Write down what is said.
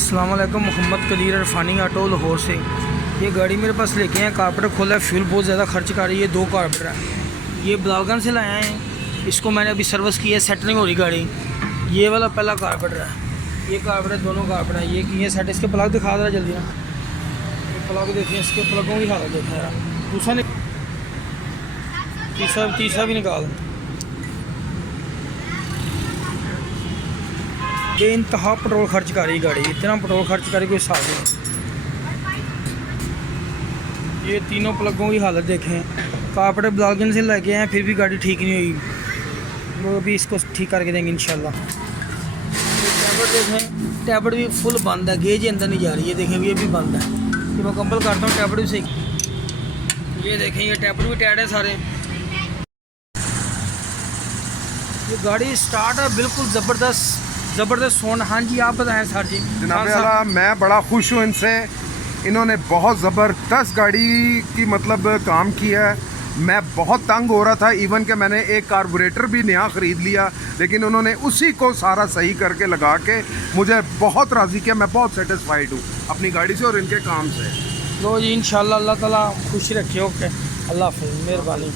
अस्सलाम वालेकुम। मोहम्मद कदीर इरफानी ऑटो लाहौर से। ये गाड़ी मेरे पास लेके हैं, कारपेटर खोला है, फ्यूल बहुत ज़्यादा खर्च कर रही है। 2 कारपेटर है, ये बलालगंज से लाए हैं। इसको मैंने अभी सर्विस की है, सेट नहीं हो रही गाड़ी। ये वाला पहला कारपेटर है, ये कारपेटर दोनों कारपेटर है ये किए सेट। इसके प्लग दिखा दे जल्दी ना, ये प्लग देखिए, इसके प्लगों की हालत देखें यार। दूसरा तीसरा भी निकाल। बेइंतहा पेट्रोल खर्च कर रही गाड़ी, इतना पेट्रोल खर्च कर रही कोई हिसाब नहीं। ये तीनों प्लगों की हालत देखें। कारपेटर बलालगंज से लेके आए, फिर भी गाड़ी ठीक नहीं हुई। वो अभी इसको ठीक करके देंगे इंशाल्लाह। टैबलेट देखें, टैबलेट भी फुल बंद है, गेज अंदर नहीं जा रही है। देखें ये भी बंद है। ये मुकम्मल करता हूँ, टैबलेट भी सही। ये देखें, ये टैबलेट भी टाइट है सारे। ये गाड़ी स्टार्ट है बिल्कुल ज़बरदस्त सोन। हाँ जी, आप बताएं सर जी। जनाब मैं बड़ा खुश हूँ इनसे। इन्होंने बहुत ज़बरदस्त गाड़ी की मतलब काम किया है। मैं बहुत तंग हो रहा था, इवन कि मैंने एक कार्बोरेटर भी नया ख़रीद लिया, लेकिन उन्होंने उसी को सारा सही करके लगा के मुझे बहुत राज़ी किया। मैं बहुत सेटिस्फाइड हूँ अपनी गाड़ी से और इनके काम से। लो जी, इंशाल्लाह अल्लाह ताला खुश रखे। ओके, अल्लाह हाफ़िज़, मेहरबानी।